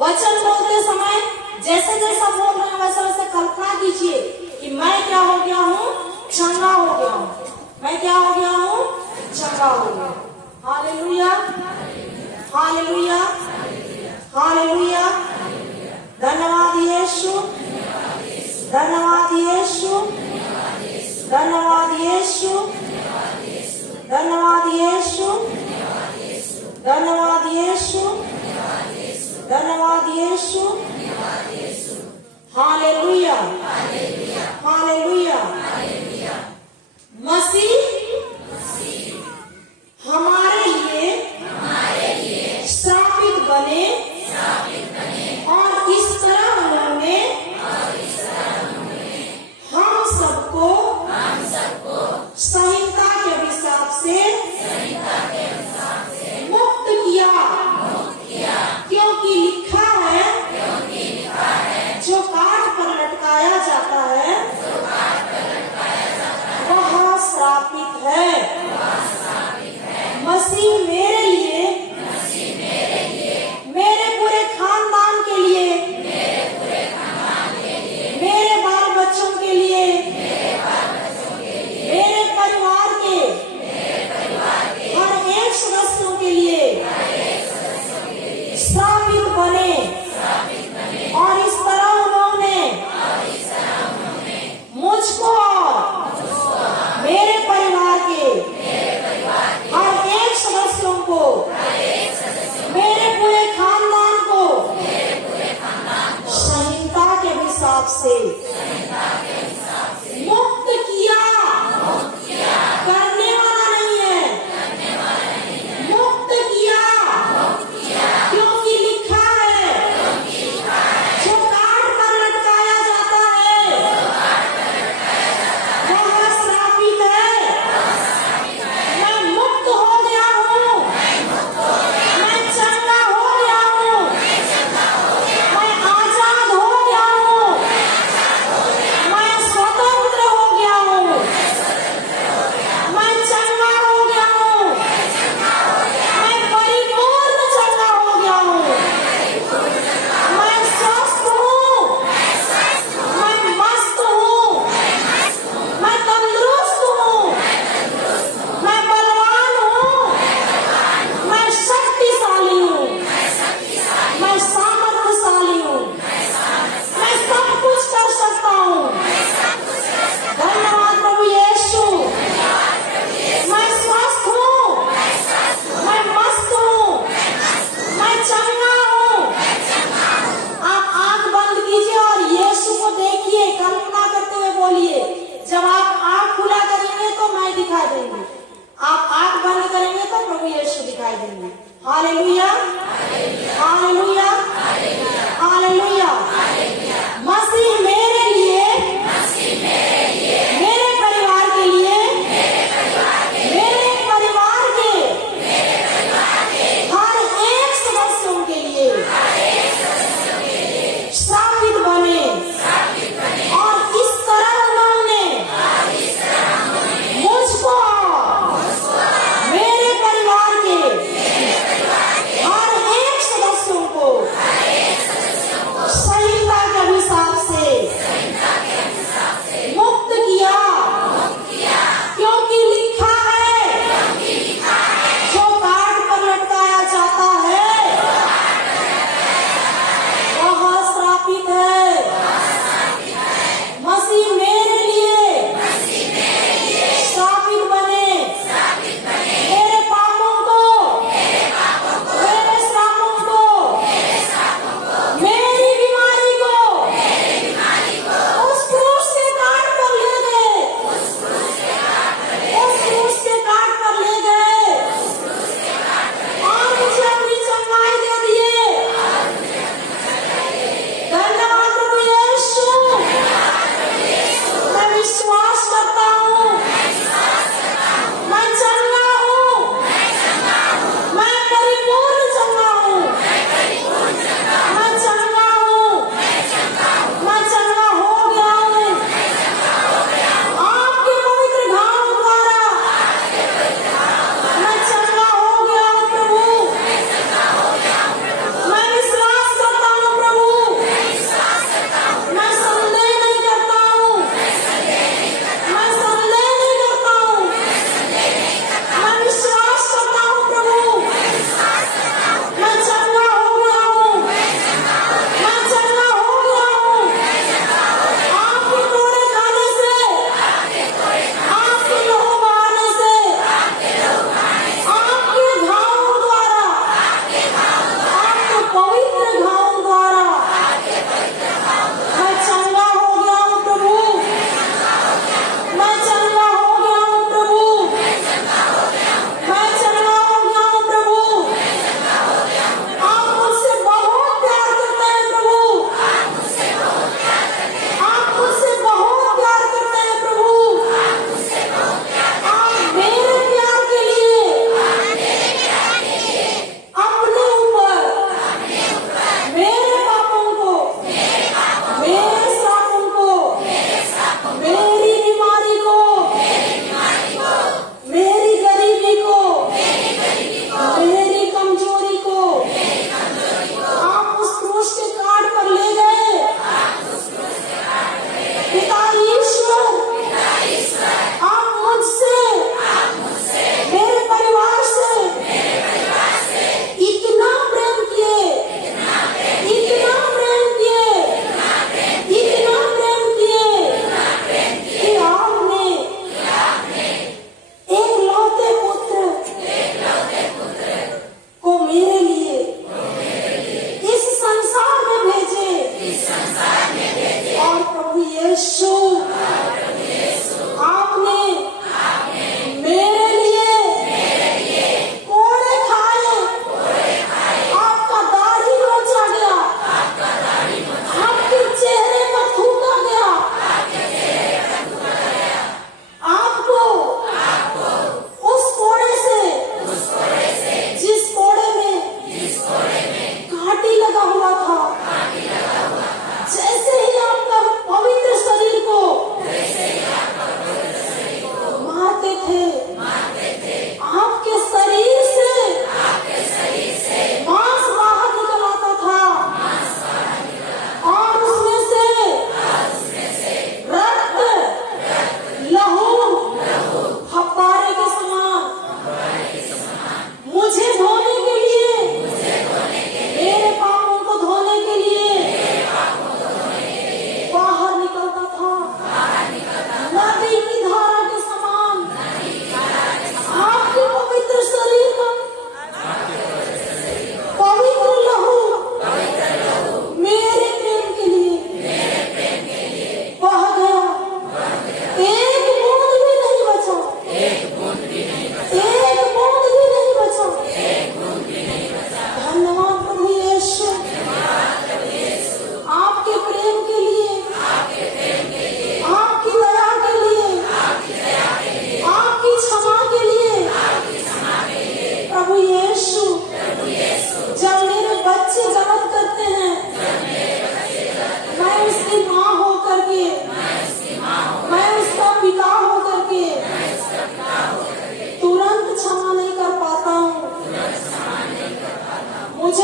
वचन बोलते समय जैसे जैसा बोल रहे हैं वैसे वैसे कल्पना कीजिए कि मैं क्या हो गया हूँ? चंगा हो गया हूँ। मैं क्या हो गया हूँ? चंगा हो गया। Hallelujah, hallelujah, hallelujah. धन्यवाद यीशु, धन्यवाद यीशु, धन्यवाद यीशु, धन्यवाद यीशु, धन्यवाद यीशु, धन्यवाद यीशु। Hallelujah, hallelujah. मसीह हमारे लिए श्रापित बने और इस तरह उन्होंने हम सबको संहिता के अभिशाप से मुक्त किया, क्योंकि लिखा है जो काट पर लटकाया जाता है वह श्रापित दिखाई देंगे। Hallelujah, hallelujah, hallelujah. मसीह मेरे लिए, मेरे परिवार के लिए, मेरे परिवार के हर एक सदस्यों के लिए साबित बने। और इस तरह उन्होंने मुझको मेरे परिवार के हर एक सदस्यों को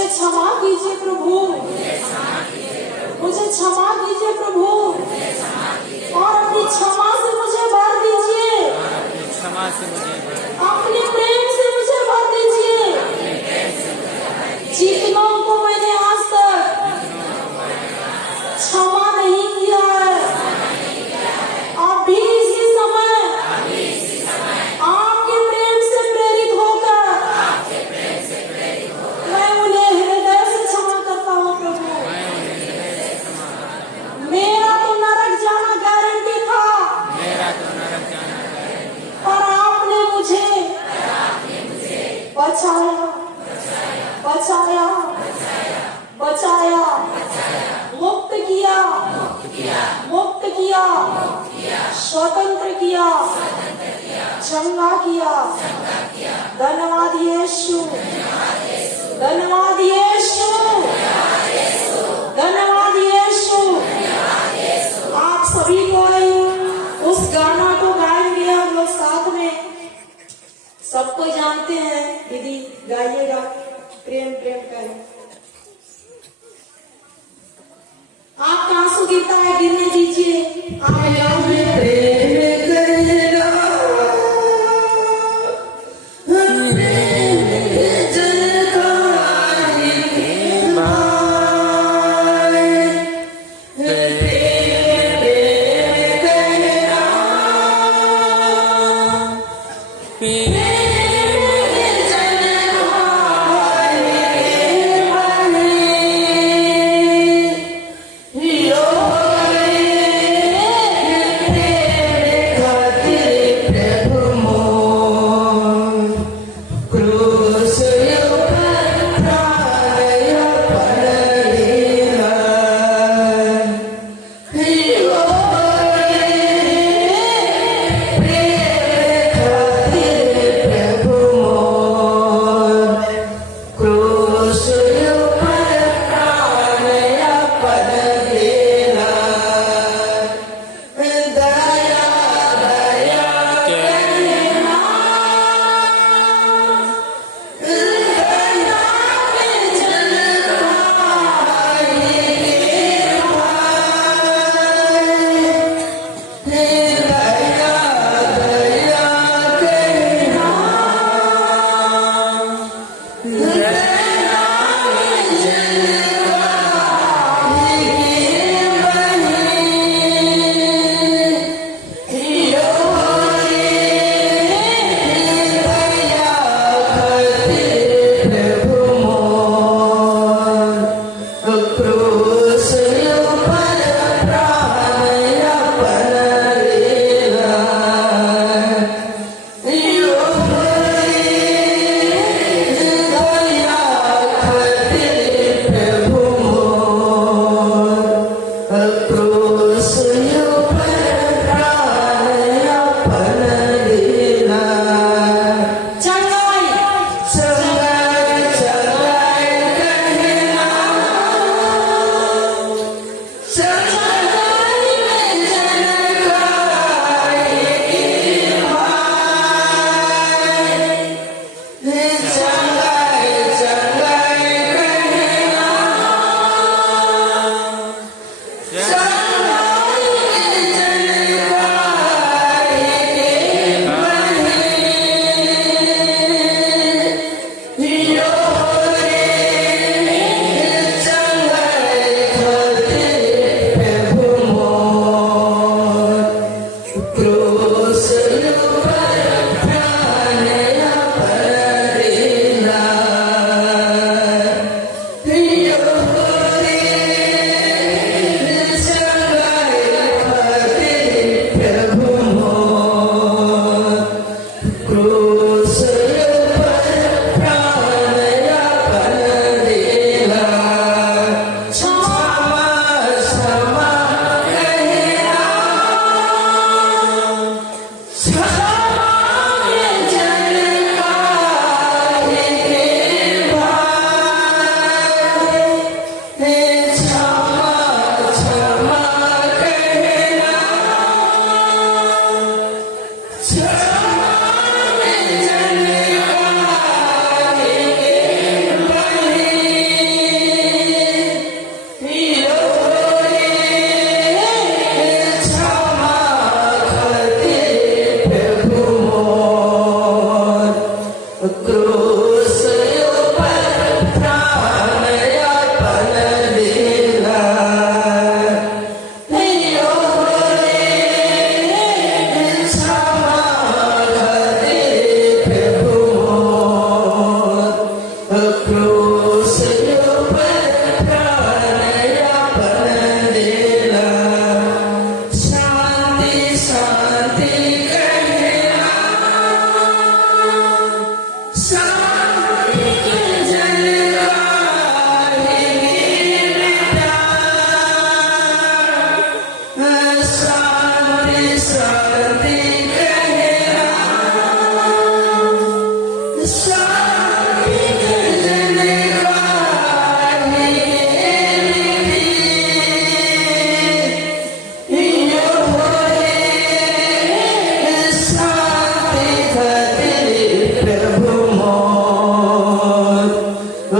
क्षमा कीजिए प्रभु, मुझे क्षमा कीजिए प्रभु, और अपनी क्षमा से मुझे भर दीजिए, क्षमा से मुझे अपने प्रेम से मुझे भर दीजिए। जितनों को मैंने आज तक क्षमा नहीं किया है, अभी इसी समय आपके प्रेम से प्रेरित होकर मैं उन्हें हृदय से क्षमा करता हूँ प्रभु। मेरा तो नरक जाना गारंटी था, पर आपने मुझे बचाया, बचाया, बचाया, मुक्त किया, मुक्त किया, स्वतंत्र किया, चंगा किया। धन्यवाद यीशु, धन्यवाद यीशु, धन्यवाद यीशु। आप सभी को उस गाना को गाएंगे हम लोग साथ में, सबको जानते हैं। दीदी गाइएगा, प्रेम प्रेम करें। आपका आंसू गिरता है, गिरने दीजिए। आप गाइए। प्रेम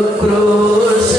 क्रूस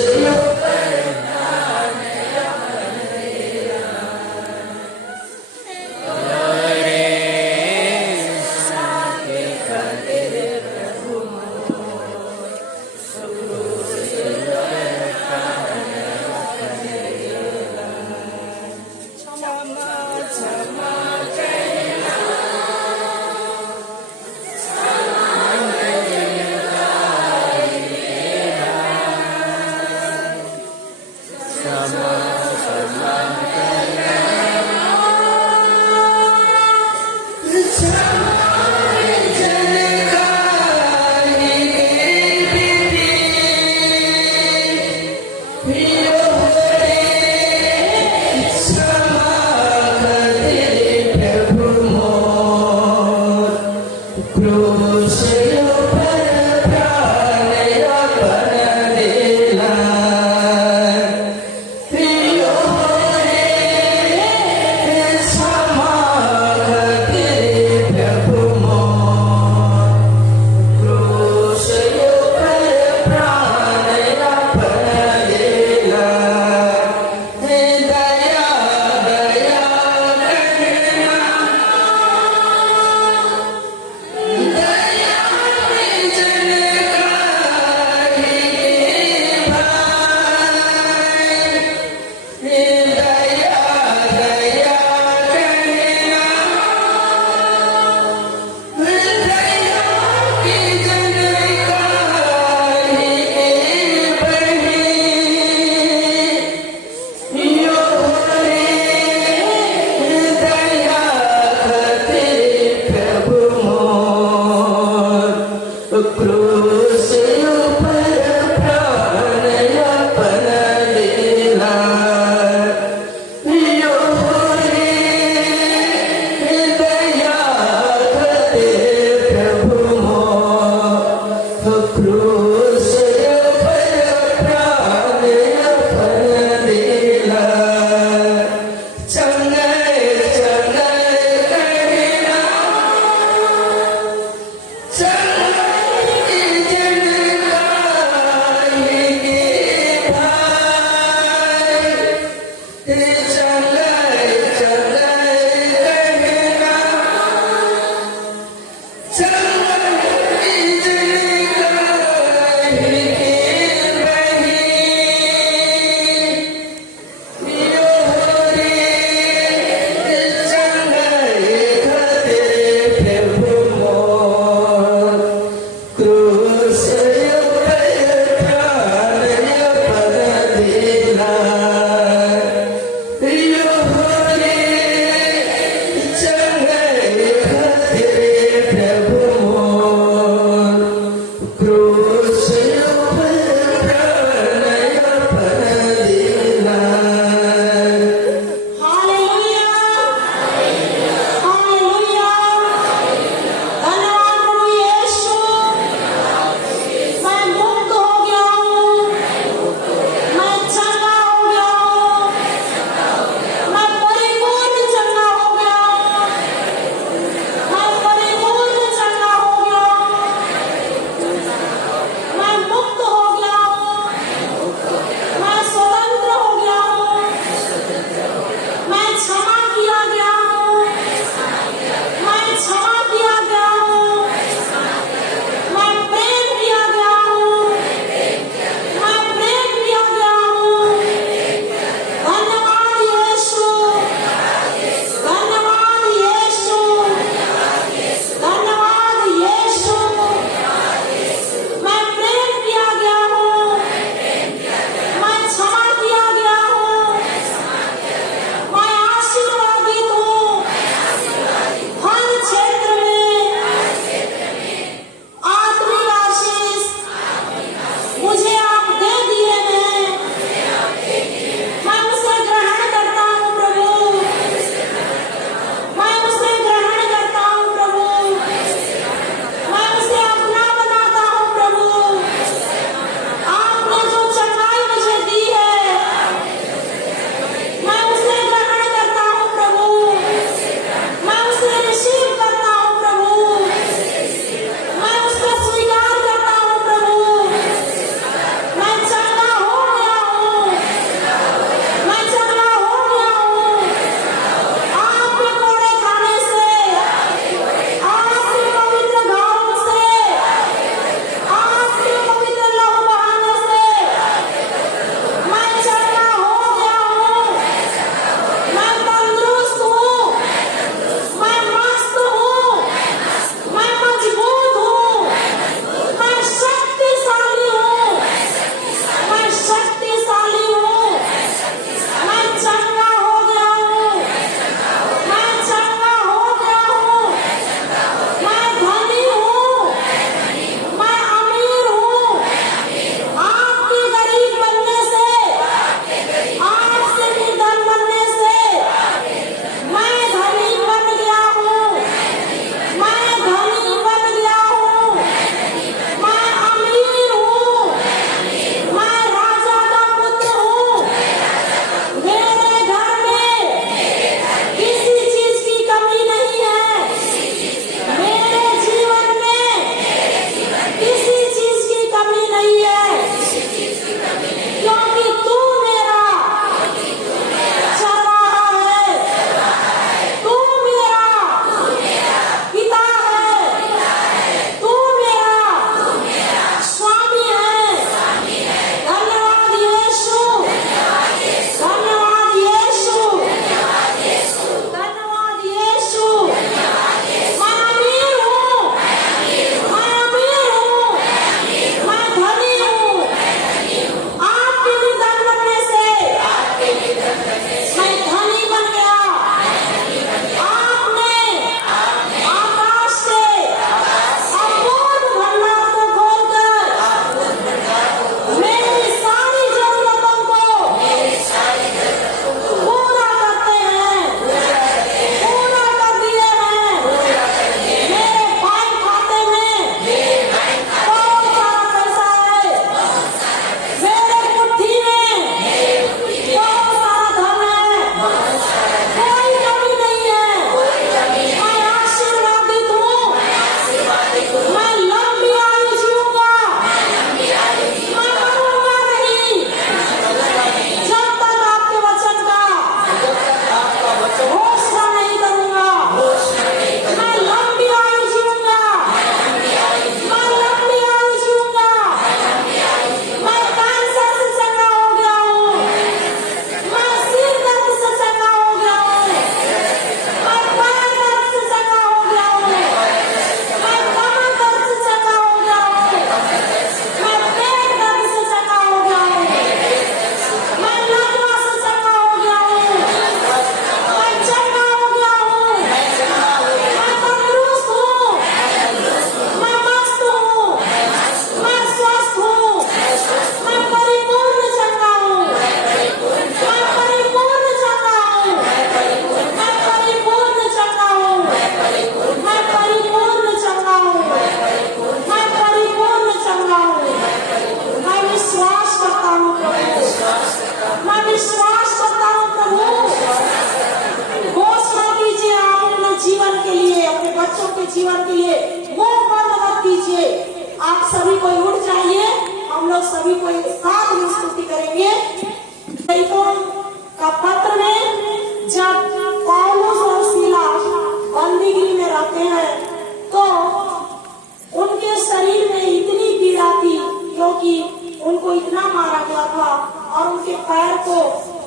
इतना मारा गया था और उनके पैर को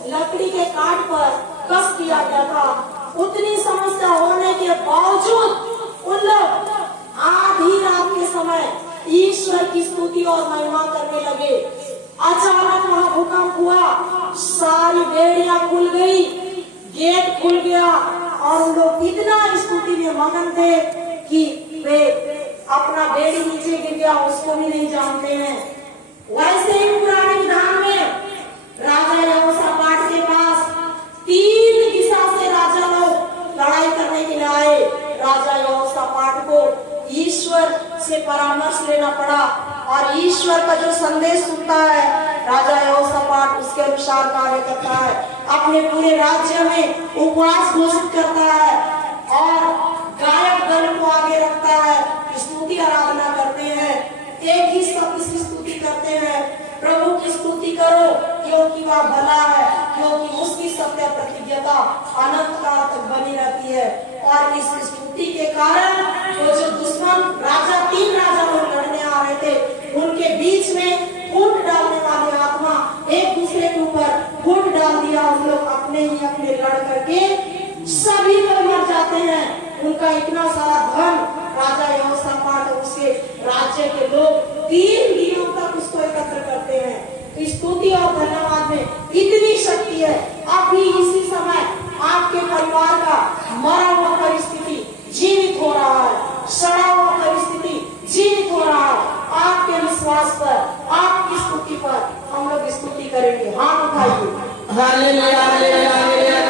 लकड़ी के काट पर कस दिया गया था। उतनी समस्या होने के बावजूद उन लोग आधी रात के समय ईश्वर की स्तुति और महिमा करने लगे। अचानक वहां भूकंप हुआ, सारी बेड़ियां खुल गई, गेट खुल गया और उन लोग इतना स्तुति में मगन थे कि वे अपना बेड़ी नीचे गिर गया उसको भी नहीं जानते हैं। वैसे ही पुराने विधान में राजा यहोशापात के पास 3 दिशा से राजा लोग लड़ाई करने के लिए आए। राजा यहोशापात को ईश्वर से परामर्श लेना पड़ा और ईश्वर का जो संदेश सुनता है राजा यहोशापात उसके अनुसार कार्य करता है। अपने पूरे राज्य में उपवास घोषित करता है और गायक दल को आगे रखता है, स्तुति आराधना करते हैं, एक ही शब्द से स्तुति करते हैं, प्रभु की स्तुति करो क्योंकि वह भला है, क्योंकि उसकी सत्य प्रतिज्ञता अनंत काल तक बनी रहती है। और इस स्तुति के कारण वो जो दुश्मन राजा 3 राजा लोग लड़ने आ रहे थे उनके बीच में फूट डालने वाली आत्मा एक दूसरे के ऊपर फूट डाल दिया। उन लोग अपने ही अपने लड़ करके सभी लोग मर जाते हैं। उनका इतना सारा धन राजा यहोशापात और उसके राज्य के लोग 3 दिनों तक उसको एकत्र करते हैं। तो स्तुति और धन्यवाद में इतनी शक्ति है। अभी इसी समय आपके परिवार का मरा हुआ परिस्थिति जीवित हो रहा है, सड़ा हुआ परिस्थिति जीवित हो रहा है। आपके विश्वास पर, आपकी स्तुति पर हम लोग स्तुति करेंगे। हाथ उठाइए। हालेलुया हालेलुया हालेलुया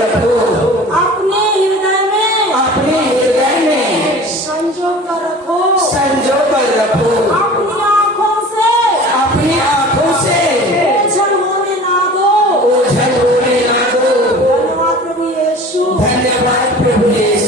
रखो, अपने हृदय में संजो कर रखो, संजो कर रखो, अपनी आँखों से ओझल होने ना दो। ओझल होने ना दो। धन्यवाद प्रभु यीशु। धन्यवाद प्रभु यीशु।